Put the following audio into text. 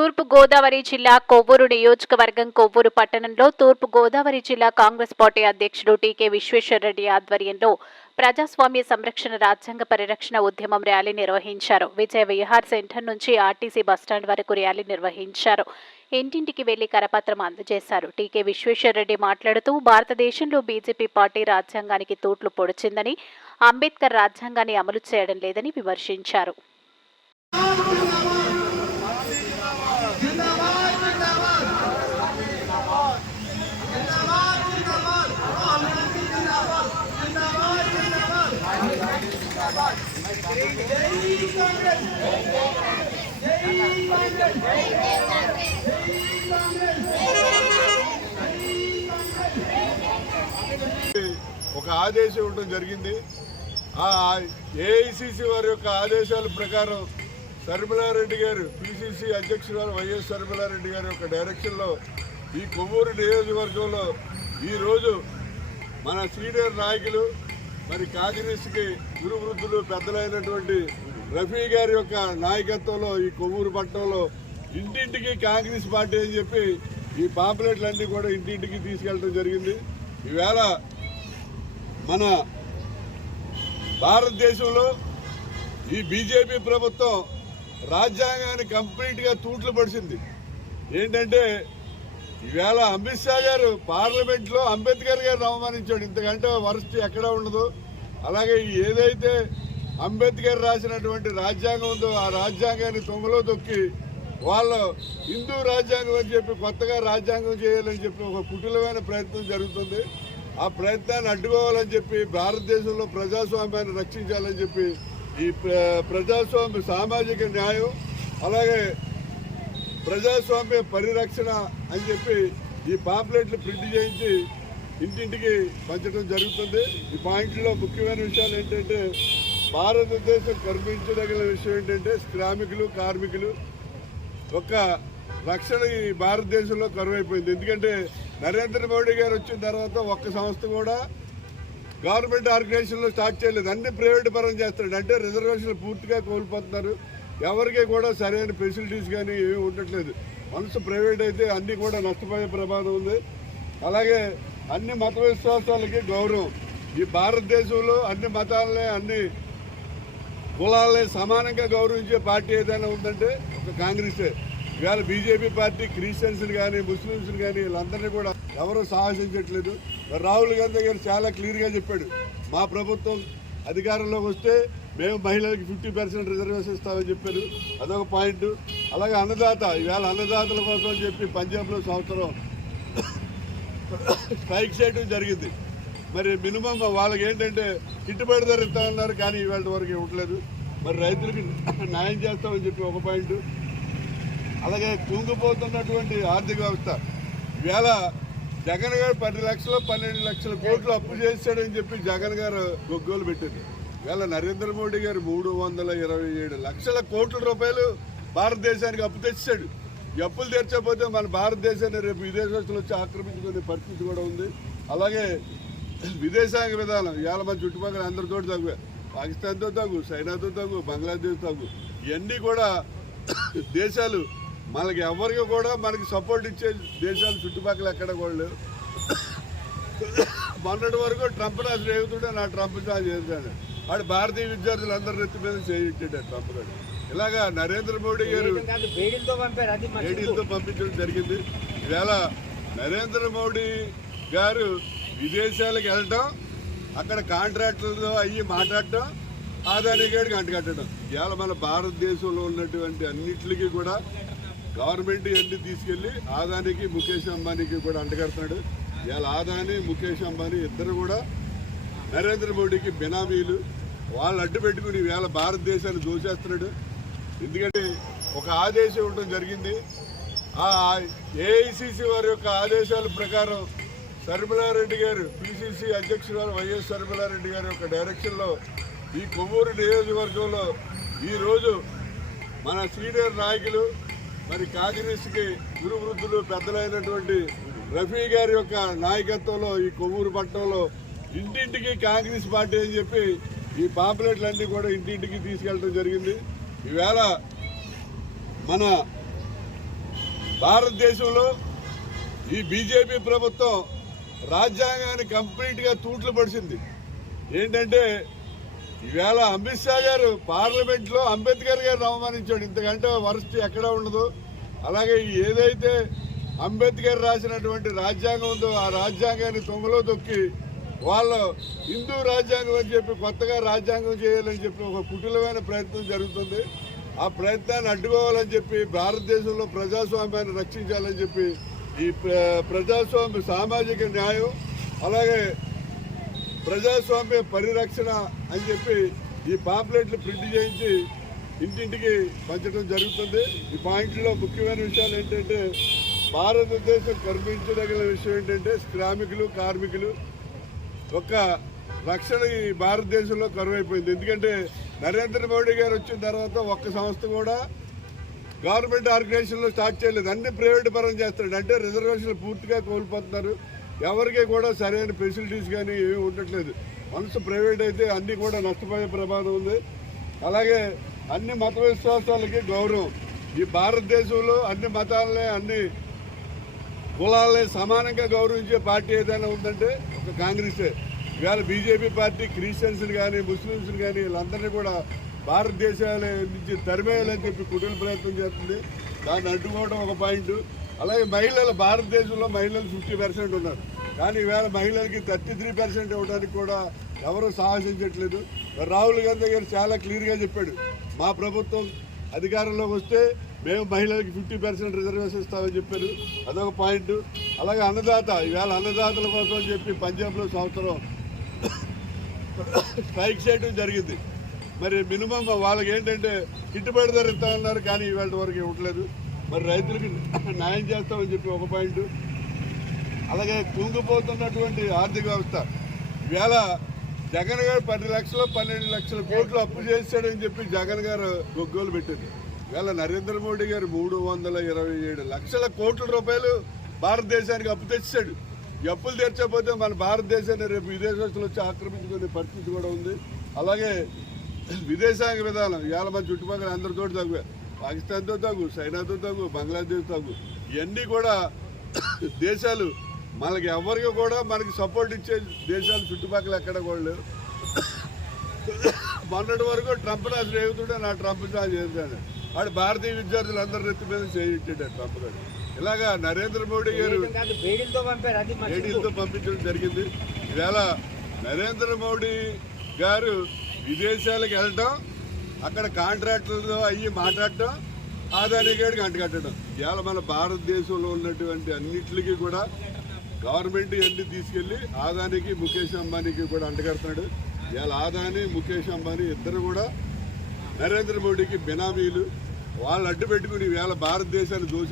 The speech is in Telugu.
తూర్పు గోదావరి జిల్లా కొవ్వూరు నియోజకవర్గం కొవ్వూరు పట్టణంలో తూర్పు గోదావరి జిల్లా కాంగ్రెస్ పార్టీ అధ్యక్షుడు టీకే విశ్వేశ్వరరెడ్డి ఆధ్వర్యంలో ప్రజాస్వామ్య సంరక్షణ రాజ్యాంగ పరిరక్షణ ఉద్యమం ర్యాలీ నిర్వహించారు. విజయ విహార్ సెంటర్ నుంచి ఆర్టీసీ బస్టాండ్ వరకు ర్యాలీ నిర్వహించారు. ఇంటింటికి వెళ్ళి కరపత్రం అందజేశారు. టీకే విశ్వేశ్వరరెడ్డి మాట్లాడుతూ భారతదేశంలో బీజేపీ పార్టీ రాజ్యాంగానికి తూట్లు పొడిచిందని అంబేద్కర్ రాజ్యాంగాన్ని అమలు చేయడం లేదని విమర్శించారు. ఒక ఆదేశం ఇవ్వడం జరిగింది. ఆ ఏఐసిసి వారి యొక్క ఆదేశాల ప్రకారం శర్మిలారెడ్డి గారు పిసిసి అధ్యక్షురాలు వైఎస్ శర్మిలారెడ్డి గారి యొక్క డైరెక్షన్లో ఈ కొవ్వూరు నియోజకవర్గంలో ఈరోజు మన సీనియర్ నాయకులు మరి కాంగ్రెస్కి గురు వృద్ధులు పెద్దలైనటువంటి రఫీ గారి యొక్క నాయకత్వంలో ఈ కొవ్వూరు పట్టణంలో ఇంటింటికి కాంగ్రెస్ పార్టీ అని చెప్పి ఈ పాంప్లెట్లన్నీ కూడా ఇంటింటికి తీసుకెళ్ళడం జరిగింది. ఈవేళ మన భారతదేశంలో ఈ బీజేపీ ప్రభుత్వం రాజ్యాంగాన్ని కంప్లీట్గా తూట్లు పడిచింది ఏంటంటే ఈవేళ అమిత్ షా గారు పార్లమెంట్లో అంబేద్కర్ గారిని అవమానించాడు. ఇంతకంటే వరస్ట్ ఎక్కడ ఉండదు. అలాగే ఏదైతే అంబేద్కర్ రాసినటువంటి రాజ్యాంగం ఉందో ఆ రాజ్యాంగాన్ని తొంగలో తొక్కి వాళ్ళు హిందూ రాజ్యాంగం అని చెప్పి కొత్తగా రాజ్యాంగం చేయాలని చెప్పి ఒక కుటిలమైన ప్రయత్నం జరుగుతుంది. ఆ ప్రయత్నాన్ని అడ్డుకోవాలని చెప్పి భారతదేశంలో ప్రజాస్వామ్యాన్ని రక్షించాలని చెప్పి ఈ ప్ర- ప్రజాస్వామ్య సామాజిక న్యాయం అలాగే ప్రజాస్వామ్య పరిరక్షణ అని చెప్పి ఈ పాంప్లెట్లు ప్రింట్ చేయించి ఇంటింటికి పంచడం జరుగుతుంది. ఈ పాయింట్లో ముఖ్యమైన విషయాలు ఏంటంటే భారతదేశం కనిపించదగిన విషయం ఏంటంటే శ్రామికులు కార్మికులు ఒక రక్షణ ఈ భారతదేశంలో కరువైపోయింది. ఎందుకంటే నరేంద్ర మోడీ గారు వచ్చిన తర్వాత ఒక్క సంస్థ కూడా గవర్నమెంట్ ఆర్గనైజేషన్లో స్టార్ట్ చేయలేదు. అన్ని ప్రైవేట్ పరం చేస్తున్నాడు. అంటే రిజర్వేషన్లు పూర్తిగా కోల్పోతున్నారు. ఎవరికి కూడా సరైన ఫెసిలిటీస్ కానీ ఏవి ఉండట్లేదు. మనసు ప్రైవేట్ అయితే అన్నీ కూడా నష్టపోయే ప్రమాదం ఉంది. అలాగే అన్ని మత విశ్వాసాలకి గౌరవం. ఈ భారతదేశంలో అన్ని మతాలనే అన్ని కులాలనే సమానంగా గౌరవించే పార్టీ ఏదైనా ఉందంటే ఒక కాంగ్రెసే. ఇవాళ బీజేపీ పార్టీ క్రిస్టియన్స్ని కానీ ముస్లిమ్స్ని కానీ వీళ్ళందరినీ కూడా ఎవరు సాహసించట్లేదు. రాహుల్ గాంధీ గారు చాలా క్లియర్గా చెప్పాడు. మా ప్రభుత్వం అధికారంలోకి వస్తే మేము మహిళలకు ఫిఫ్టీ పర్సెంట్ రిజర్వేషన్ ఇస్తామని చెప్పారు. అదొక పాయింట్. అలాగే అన్నదాత ఈవేళ అన్నదాతల కోసం అని చెప్పి పంజాబ్లో సంవత్సరం స్ట్రైక్ చేయడం జరిగింది. మరి మినిమం వాళ్ళకి ఏంటంటే గిట్టుబాటు ధర ఇస్తామన్నారు కానీ ఈవేళ వరకు ఇవ్వట్లేదు. మరి రైతులకు న్యాయం చేస్తామని చెప్పి ఒక పాయింట్. అలాగే కుంగిపోతున్నటువంటి ఆర్థిక వ్యవస్థ. ఈవేళ జగన్ గారు పది లక్షలు పన్నెండు లక్షల కోట్లు అప్పు చేశాడని చెప్పి జగన్ గారు గొగ్గోలు పెట్టారు. ఇవాళ నరేంద్ర మోడీ గారు మూడు వందల ఇరవై ఏడు లక్షల కోట్ల రూపాయలు భారతదేశానికి అప్పు తెచ్చాడు. ఈ అప్పులు తెచ్చకపోతే మన భారతదేశాన్ని రేపు విదేశస్తులు వచ్చి ఆక్రమించుకునే పరిస్థితి కూడా ఉంది. అలాగే విదేశాంగ విధానం ఇవాళ మన చుట్టుపక్కల అందరితో తగ్గు పాకిస్తాన్తో తగ్గు చైనాతో తగ్గు బంగ్లాదేశ్ తగ్గు ఇవన్నీ కూడా దేశాలు మనకి ఎవరికి కూడా మనకి సపోర్ట్ ఇచ్చే దేశాలు చుట్టుపక్కల ఎక్కడ కూడా లేవు. మొన్నటి వరకు ట్రంప్ నా స్నేహితుడే నా ట్రంప్ నా చేశాడు. వాడు భారతీయ విద్యార్థులు అందరి నెత్తి మీద చేయించాడు ట్రంప్ గారు ఇలాగా నరేంద్ర మోడీ గారు. ఏడీలతో పంపించడం జరిగింది. ఈవేళ నరేంద్ర మోడీ గారు విదేశాలకు వెళ్ళటం అక్కడ కాంట్రాక్టులతో అయ్యి మాట్లాడటం ఆదాని గడికి అంటగట్టడం ఇవాళ మన భారతదేశంలో ఉన్నటువంటి అన్నిటికీ కూడా గవర్నమెంట్ అన్ని తీసుకెళ్ళి ఆదానికి ముఖేష్ అంబానీకి కూడా అంటగడుతున్నాడు ఇవాళ ఆదాని ముఖేష్ అంబానీ ఇద్దరు కూడా నరేంద్ర మోడీకి బినామీలు. వాళ్ళు అడ్డు పెట్టుకుని వేళ భారతదేశాన్ని దోచేస్తున్నాడు ఎందుకంటే ఒక ఆదేశం ఇవ్వడం జరిగింది. ఆ ఏఐసిసి వారి యొక్క ఆదేశాల ప్రకారం శర్మిలారెడ్డి గారు పిసిసి అధ్యక్షురాలు వైఎస్ శర్మిలారెడ్డి గారి యొక్క డైరెక్షన్లో ఈ కొవ్వూరు నియోజకవర్గంలో ఈరోజు మన సీనియర్ నాయకులు మరి కాంగ్రెస్కి గురువృద్ధులు పెద్దలైనటువంటి రఫీ గారి యొక్క నాయకత్వంలో ఈ కొవ్వూరు పట్టణంలో ఇంటింటికి కాంగ్రెస్ పార్టీ అని చెప్పి ఈ పాంప్లెట్లన్నీ కూడా ఇంటింటికి తీసుకెళ్ళడం జరిగింది. ఈవేళ మన భారతదేశంలో ఈ బీజేపీ ప్రభుత్వం రాజ్యాంగాన్ని కంప్లీట్గా తూట్లు పడిచింది ఏంటంటే ఈవేళ అమిత్ షా గారు పార్లమెంట్లో అంబేద్కర్ గారిని అవమానించాడు. ఇంతకంటే వరస్ట్ ఎక్కడ ఉండదు. అలాగే ఏదైతే అంబేద్కర్ రాసినటువంటి రాజ్యాంగం ఉందో ఆ రాజ్యాంగాన్ని తొంగలో తొక్కి వాళ్ళు హిందూ రాజ్యాంగం అని చెప్పి కొత్తగా రాజ్యాంగం చేయాలని చెప్పి ఒక కుటిలమైన ప్రయత్నం జరుగుతుంది. ఆ ప్రయత్నాన్ని అడ్డుకోవాలని చెప్పి భారతదేశంలో ప్రజాస్వామ్యాన్ని రక్షించాలని చెప్పి ఈ ప్ర- ప్రజాస్వామ్య సామాజిక న్యాయం అలాగే ప్రజాస్వామ్య పరిరక్షణ అని చెప్పి ఈ పాంప్లెట్లు ప్రింట్ చేయించి ఇంటింటికి పంచడం జరుగుతుంది. ఈ పాయింట్లో ముఖ్యమైన విషయాలు ఏంటంటే భారతదేశం కర్మించదగిన విషయం ఏంటంటే శ్రామికులు కార్మికులు ఒక్క రక్షణ ఈ భారతదేశంలో కరువైపోయింది. ఎందుకంటే నరేంద్ర మోడీ గారు వచ్చిన తర్వాత ఒక్క సంస్థ కూడా గవర్నమెంట్ ఆర్గనైజేషన్లో స్టార్ట్ చేయలేదు. అన్ని ప్రైవేట్ పరం చేస్తాడు అంటే రిజర్వేషన్లు పూర్తిగా కోల్పోతున్నారు. ఎవరికి కూడా సరైన ఫెసిలిటీస్ కానీ ఏమీ ఉండట్లేదు. మనసు ప్రైవేట్ అయితే అన్నీ కూడా నష్టపోయే ప్రమాదం ఉంది. అలాగే అన్ని మత విశ్వాసాలకి గౌరవం. ఈ భారతదేశంలో అన్ని మతాలనే అన్ని కులాలని సమానంగా గౌరవించే పార్టీ ఏదైనా ఉందంటే ఒక కాంగ్రెసే. ఇవాళ బీజేపీ పార్టీ క్రిస్టియన్స్ని కానీ ముస్లిమ్స్ని కానీ వీళ్ళందరినీ కూడా భారతదేశాల నుంచి తరిమేయాలని చెప్పి కుటుంబ ప్రయత్నం చేస్తుంది. దాన్ని అడ్డుకోవడం ఒక పాయింట్. అలాగే మహిళలు భారతదేశంలో మహిళలు ఫిఫ్టీ పర్సెంట్ ఉన్నారు. కానీ ఈవేళ మహిళలకి థర్టీ త్రీ పర్సెంట్ ఇవ్వడానికి కూడా ఎవరు సాహసించట్లేదు రాహుల్ గాంధీ గారు చాలా క్లియర్గా చెప్పాడు. మా ప్రభుత్వం అధికారంలోకి వస్తే మేము మహిళలకు ఫిఫ్టీ పర్సెంట్ రిజర్వేషన్ ఇస్తామని చెప్పారు. అదొక పాయింట్. అలాగే అన్నదాత ఈవేళ అన్నదాతల కోసం అని చెప్పి పంజాబ్లో సంవత్సరం స్ట్రైక్ చేయడం జరిగింది. మరి మినిమం వాళ్ళకి ఏంటంటే గిట్టుబాటు ధర ఇస్తామన్నారు కానీ ఇవాళ వరకు ఇవ్వట్లేదు. మరి రైతులకి న్యాయం చేస్తామని చెప్పి ఒక పాయింట్. అలాగే కుంగిపోతున్నటువంటి ఆర్థిక వ్యవస్థ. ఈవేళ జగన్ గారు పది లక్షలు పన్నెండు లక్షల కోట్లు అప్పు చేశాడని చెప్పి జగన్ గారు గొగ్గోలు పెట్టింది ఇవాళ నరేంద్ర మోడీ గారు మూడు వందల ఇరవై ఏడు లక్షల కోట్ల రూపాయలు భారతదేశానికి అప్పు తెచ్చాడు. ఈ అప్పులు తెచ్చకపోతే మన భారతదేశాన్ని రేపు విదేశస్తులు వచ్చి ఆక్రమించుకునే పరిస్థితి కూడా ఉంది. అలాగే విదేశాంగ విధానం ఇవాళ మన చుట్టుపక్కల అందరితో తగ్గు పాకిస్తాన్తో తగ్గు చైనాతో తగ్గు బంగ్లాదేశ్ తగ్గు ఇవన్నీ కూడా దేశాలు మనకి ఎవరికి కూడా మనకి సపోర్ట్ ఇచ్చే దేశాలు చుట్టుపక్కల ఎక్కడ కూడా లేవు. మొన్నటి వరకు ట్రంప్ నా స్నేహితుడే నా ట్రంప్ నా చేశాను వాడు భారతీయ విద్యార్థులందరి నెత్తి మీద చేయించాడు గారు ఇలాగా నరేంద్ర మోడీ గారు బేడీలతో పంపించడం జరిగింది. ఈవేళ నరేంద్ర మోడీ గారు విదేశాలకు వెళ్ళటం అక్కడ కాంట్రాక్టులతో అయ్యి మాట్లాడటం ఆదాని గారికి అంటగట్టడం ఇవాళ మన భారతదేశంలో ఉన్నటువంటి అన్నిటికీ కూడా గవర్నమెంట్ అన్ని తీసుకెళ్ళి ఆదానికి ముఖేష్ అంబానీకి కూడా అంటగడుతున్నాడు ఇవాళ ఆదాని ముఖేష్ అంబానీ ఇద్దరు కూడా నరేంద్ర మోడీకి బినామీలు. వాళ్ళు అడ్డు పెట్టుకుని ఇవాళ భారతదేశాన్ని దోష